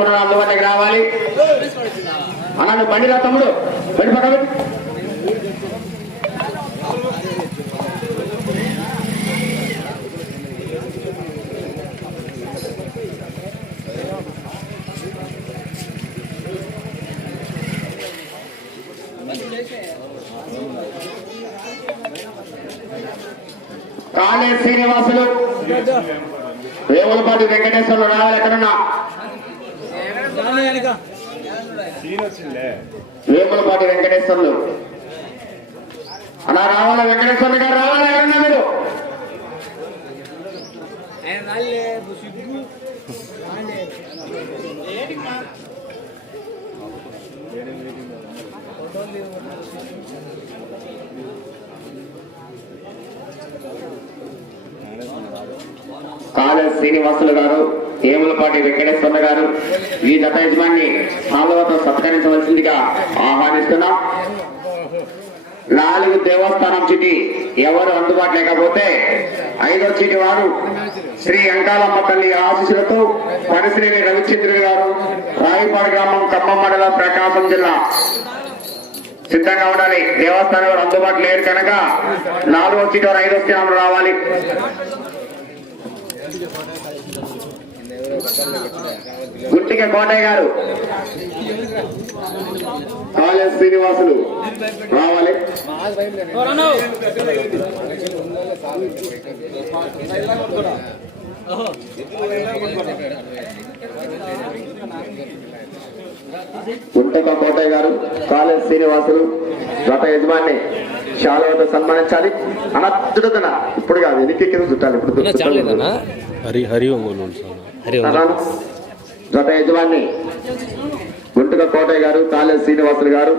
భక్తులు అందుబాటులోకి రావాలి. అన్న బండిరా తమ్ముడు బండి పక్కన పెట్టు. కాళే శ్రీనివాసులు వేములపాటి వెంకటేశ్వరులు రావాలి ఎక్కడున్నా? వేములపాటి వెంకటేశ్వర్లు. అలా రావాలా వెంకటేశ్వర్లు గారు రావాలా ఎక్కడున్నా మీరు? కాళే శ్రీనివాసులు గారు. ఏములపాటి వెంకటేశ్వర్ల గారు ఈ జత యజమాన్ని సాల్వతో సత్కరించవలసిందిగా ఆహ్వానిస్తున్నాం. నాలుగు దేవస్థానం చిటి ఎవరు అందుబాటు లేకపోతే ఐదో చీటి వారు శ్రీ అంకాలమ్మ తల్లి ఆశీస్సులతో పరిశ్రీ రవిచంద్ర గారు రాయిపాడు గ్రామం ఖమ్మం మండలం ప్రకాశం జిల్లా. సిద్ధంగా ఉండాలి. దేవస్థానం అందుబాటు లేరు కనుక నాలుగో సీటు వారు ఐదో స్థానంలో రావాలి. గుట్టిక కోటయ్య గారు. కాళేశ్ శ్రీనివాసులు రావాలి. గుంటక కోటయ్య గారు కాళేశ్ శ్రీనివాసులు గత యజమాని శాలవతో సన్మానించాలి. అనద్దుడదన ఇప్పుడు కాదు ఎనికి చుట్టాలి ఇప్పుడు హరి హరి ఒంగోలు. గత యజమాని గుంటుక కోటయ్య గారు కాళేశ్ శ్రీనివాసులు గారు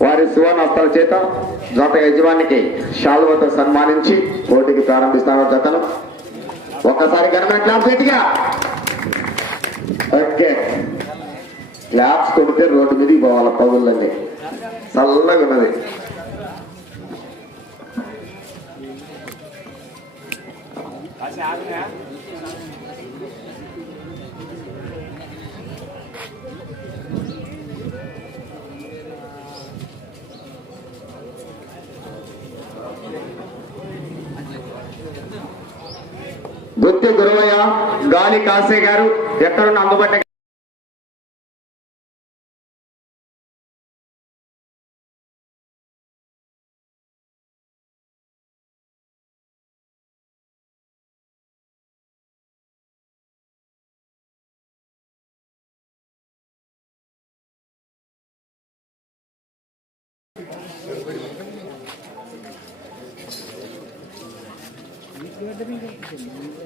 వారి సువర్ణ హస్తాల చేత గత యజమానికి శాలువతో సన్మానించి పోటీకి ప్రారంభిస్తాను జతను ఒక్కసారి క్లాస్ గట్టిగా. ఓకే. క్లాప్స్ కొడితే రోడ్డు మీదకి పోవాలి పగుళ్ళని చల్లగా ఉన్నది గుత్తి గురవయ్య గాలి కాసే గారు ఎక్కడున్న అందుబాటులో శ్రీ వీరమ్మ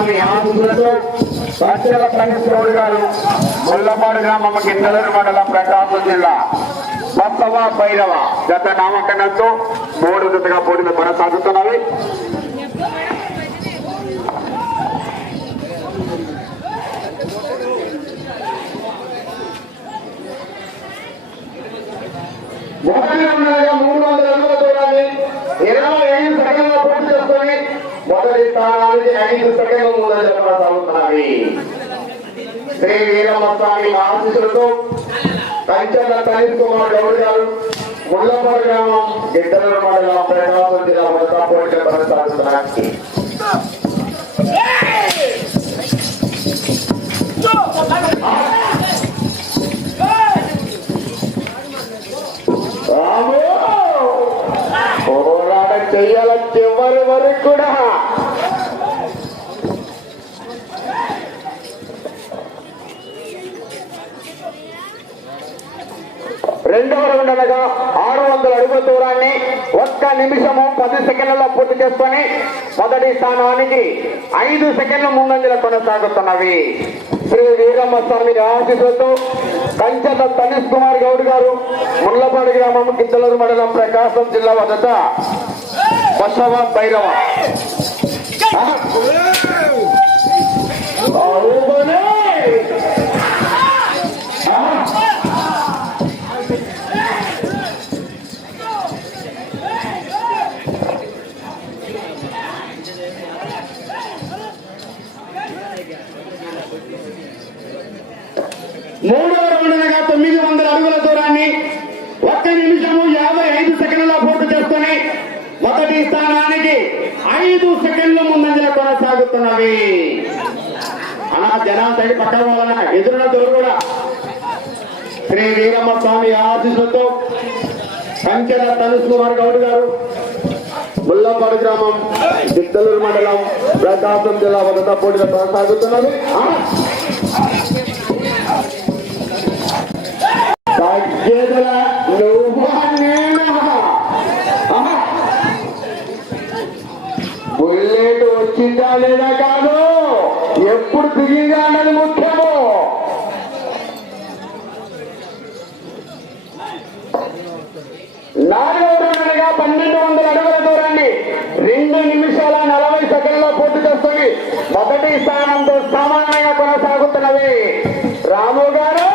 స్వామి ఆశీస్సులతో సత్యల ప్రణేశ్వరుడు గారు ముల్లపాడు గ్రామం కిందలూరు మండలం ప్రకాశం జిల్లా. బసవ భైరవ గత నామకరణంతో మూడు జతగా పోటీలు కొనసాగుతున్నవి. మొదటి వందల మూడు వందల అడుగుల దూరాన్ని ఇరవై ఐదు సెకండ్ల పూర్తి చేసుకొని మొదటి స్థానానికి ఐదు సెకండ్ల ముందు కొనసాగుతున్నవి శ్రీ వీరమ్మ స్వామి ఆశీస్సులతో కంచెల తల్లి కుమార్ గౌడ్ గారు ముళ్ళపూర్ గ్రామం గిద్దలూరు మండలం ప్రకాశం జిల్లా మొత్తం పోటీలు కొనసాగుతున్నారు పోరాటం చెయ్యాల చివరి వరకు కూడా రెండవ రౌండ్ అనగా ఆరు వందల అడుగుల దూరాన్ని ఒక్క నిమిషము పది సెకండ్లలో పూర్తి చేసుకొని మొదటి స్థానానికి ఐదు సెకండ్లు ముందంజల కొనసాగుతున్నవి. శ్రీ వీరమ్మ స్వామి ఆశీస్సులతో కంచెల తనీష్ కుమార్ గౌడ్ గారు ముళ్ళపాడు గ్రామం కిందలూరు మండలం ప్రకాశం జిల్లా వద్ద బసవ భైరవ ఆ? బాహుబలి! ఆ? మూడవ రౌండ్ అనగా తొమ్మిది వందల అడుగుల దూరాన్ని ఒక్క నిమిషము యాభై ఐదు సెకండ్ల పూర్తి చేసుకొని మొదటి స్థానానికి ఐదు సెకండ్ల ముందంజల కొనసాగుతున్నవి అలా జనాలు తడి పక్కన వలన ఎదురున్న దూరు కూడా శ్రీ వీరమ్మ స్వామి ఆశీస్సులతో కంచెల తనుష్ కుమార్ గౌడ్ గారు ముల్లపాడు గ్రామం చిత్తలూరు మండలం ప్రకాశం జిల్లా వద్ద పోటీలు కొనసాగుతున్నది. వచ్చిందా లేదా కాదు? ఎప్పుడు దిగిందా అన్నది ముఖ్యము. నాలుగవ పన్నెండు వందల అడుగుల దూరాన్ని రెండు నిమిషాల నలభై సెకండ్లో పూర్తి చేస్తుంది. మొదటి స్థానంతో సమానంగా కొనసాగుతున్నవి రాము గారు.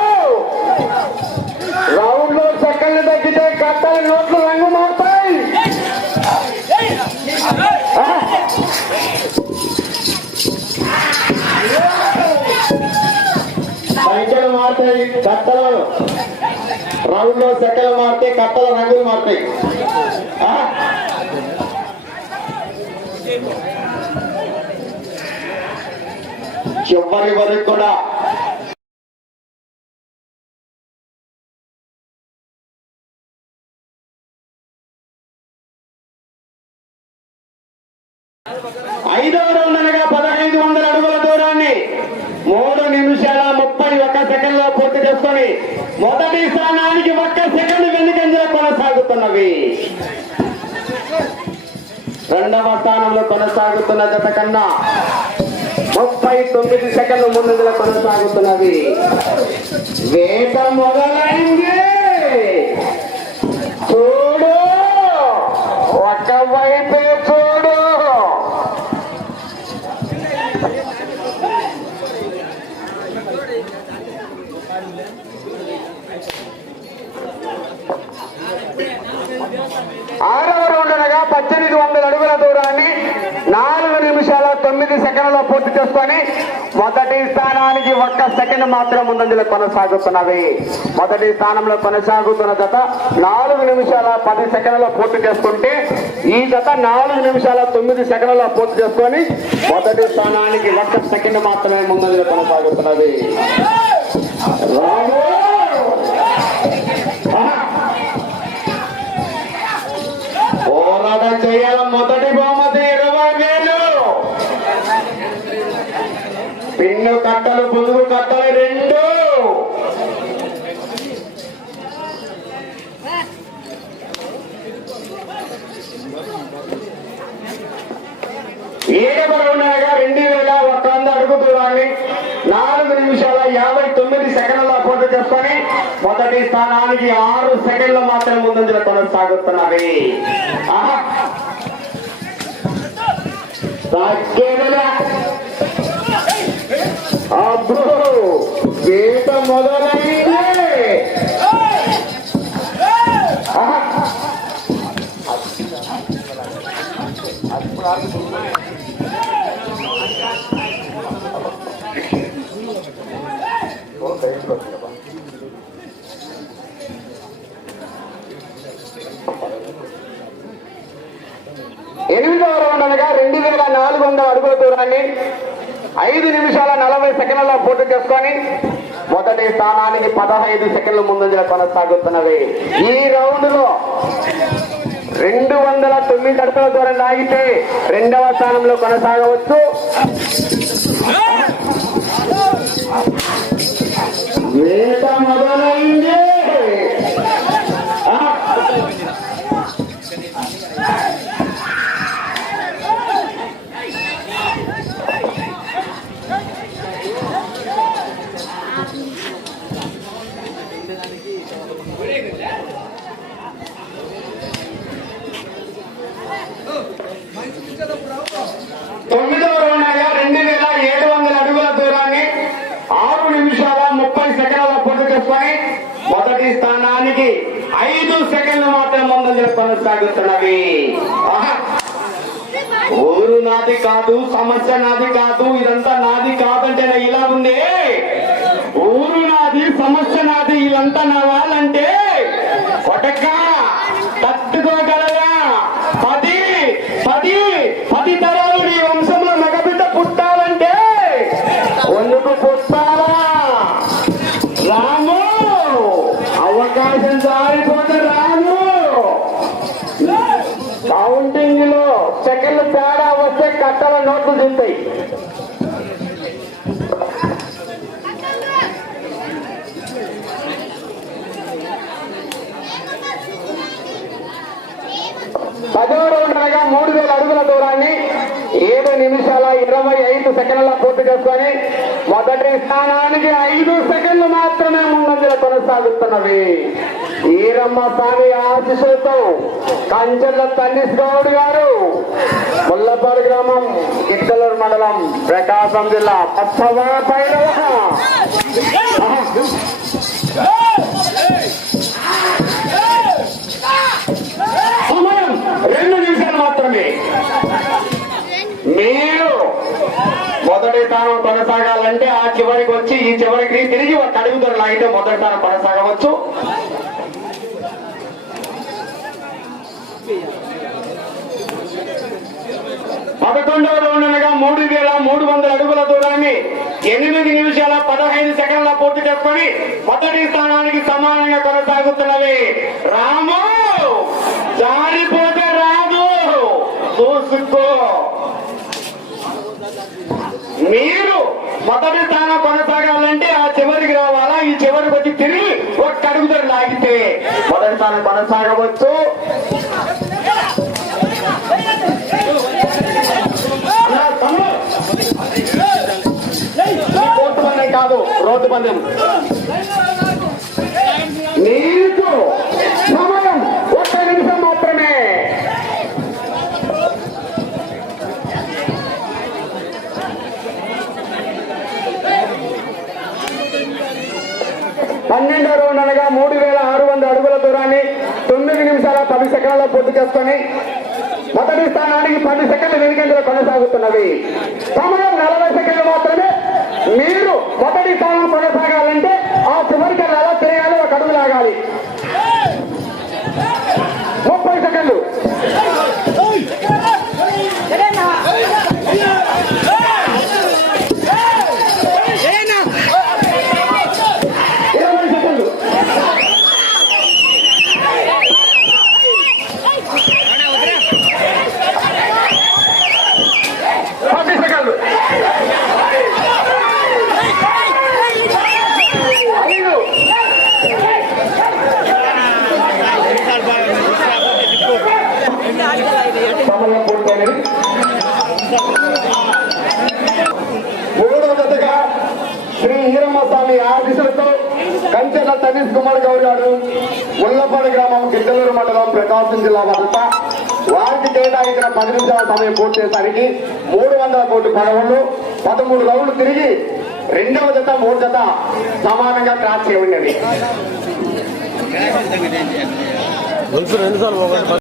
కట్టలు. రంగులో చెక్కలు సెకండ్లు మారితే కట్టల రంగులు మారుతాయి. చివరి వరకు కూడా ఐదవ రౌండ్ అనగా పదహైదు వందల అడుగుల దూరాన్ని మూడు నిమిషాల ముప్పై ఒక్క సెకండ్లో పూర్తి చేసుకొని మొదటి స్థానానికి ఒక్క సెకండ్ వెనుకంజలో కొనసాగుతున్నవి రెండవ స్థానంలో కొనసాగుతున్న జత కన్నా ముప్పై తొమ్మిది సెకండ్లు ముందుగా కొనసాగుతున్నవి వేట మొదలైంది. చూడు. ఒకవైపే చూడు. ఆరవ రౌండ్ అనగా పద్దెనిమిది వందల అడుగుల దూరాన్ని నాలుగు నిమిషాల తొమ్మిది సెకండ్ల పూర్తి మొదటి స్థానానికి ఒక్క సెకండ్ మాత్రం ముందంజలో కొనసాగుతున్నవి మొదటి స్థానంలో కొనసాగుతున్న జత నాలుగు నిమిషాల పది సెకండ్లో పూర్తి చేసుకుంటే ఈ జత నాలుగు నిమిషాల తొమ్మిది సెకండ్లో పూర్తి చేసుకొని మొదటి స్థానానికి ఒక్క సెకండ్ మాత్రమే ముందంజలో కొనసాగుతున్నది. పోరాటం చేయాల మొదటి బహుమతి ఇరవై వేలు పిన్ను కట్టలు పొదుగు కట్టలు రెండు ఏడవ రౌండగా రెండు వేల ఒక వంద అడుగు దూరాన్ని నాలుగు నిమిషాల యాభై తొమ్మిది సెకండ్ల పూర్తి చేసుకొని మొదటి స్థానానికి ఆరు సెకండ్లు మాత్రం ముందంజలు కొనసాగుతున్నవి. అబ్బో గీత మొదలైంది. ఆహా. ఎనిమిదవ రౌండ్ అనగా రెండు వేల నాలుగు అడుగుల దూరాన్ని ఐదు నిమిషాల నలభై సెకండ్లలో పూర్తి చేసుకొని మొదటి స్థానానికి పదహైదు సెకండ్ల ముందంజల కొనసాగుతున్నవి. ఈ రౌండ్లో రెండు వందల తొమ్మిది అడుగుల దూరం లాగితే రెండవ స్థానంలో కొనసాగవచ్చు. వేదం ముందంజలు కొనసాగుతున్నవి ఆహా! ఊరు నాది కాదు సమస్య నాది కాదు ఇదంతా నాది కాదంటే ఇలా ఉంది ఊరు నాది సమస్య నాది ఇదంతా నా వాళ్ళంటే నోట్లు తింటాయి పదో మూడు వేల అడుగుల దూరాన్ని ఏడు నిమిషాల ఇరవై ఐదు సెకండ్ల పూర్తి చేసుకొని మొదటి స్థానానికి ఐదు సెకండ్లు మాత్రమే ముందంజలు కొనసాగుతున్నవి. ఈరమ్మ స్వామి ఆశీస్సులతో కంచెల తన్నిస్ గౌడ్ గారు. ముల్లపాడు గ్రామం గిద్దలూరు మండలం ప్రకాశం జిల్లా పచ్చవ పైరవ. సమయం రెండు నిమిషాలు మాత్రమే. మీరు మొదటి స్థానం కొనసాగాలంటే ఆ చివరికి వచ్చి ఈ చివరికి తిరిగి ఒక అడుగుతారు లాగితే మొదటి స్థానం కొనసాగవచ్చు. పదకొండవ రౌండ్ మూడు వేల మూడు వందల అడుగుల దూరాన్ని ఎనిమిది నిమిషాల పదహైదు సెకండ్ల పూర్తి చేసుకొని మొదటి స్థానానికి సమానంగా కొనసాగుతున్నవి రాము! జారిపోతే రాదు! చూసుకో మీరు మొదటి స్థానం కొనసాగాలంటే ఆ చివరికి రావాలా? ఈ చివరికి వచ్చి తిరిగి ఒక్క అడుగుదల లాగితే మొదటి స్థానం కొనసాగవచ్చు. కాదు పందెం నీకు సమయం ఒక్క నిమిషం మాత్రమే. పన్నెండో రౌండ్ అనగా మూడు వేల ఆరు వందల అడుగుల దూరాన్ని తొమ్మిది నిమిషాల పది సెకండ్ల పూర్తి చేసుకొని మొదటి స్థానానికి పది సెకండ్ల వెనుకంజలో కొనసాగుతున్నవి. సమయం నలభై సెకండ్లు మాత్రమే. మీరు మొదటి స్థానం కొనసాగాలంటే ఆ చివరికి ఎలా తిరగాలి ఒక అడుగు లాగాలి. ముప్పై సెకండ్లు ఇరవై సెకండ్లు పది సెకండ్లు ఐదు సమయం పూర్తయినది మూడవ జతగా శ్రీ ఈరమ్మ స్వామి ఆశీస్సులతో కంచెల తనీష్ కుమార్ గౌడ్ గారు ముల్లపాడు గ్రామం గిద్దలూరు మండలం ప్రకాశం జిల్లా వద్ద వారికి కేటాయించిన పది నిమిషాల సమయం పూర్తి చేసరికి మూడు వందల కోటి పడవలు పదమూడు రౌండ్లు తిరిగి రెండవ జత మూడు జత సమానంగా క్రాస్ చేయబడినవి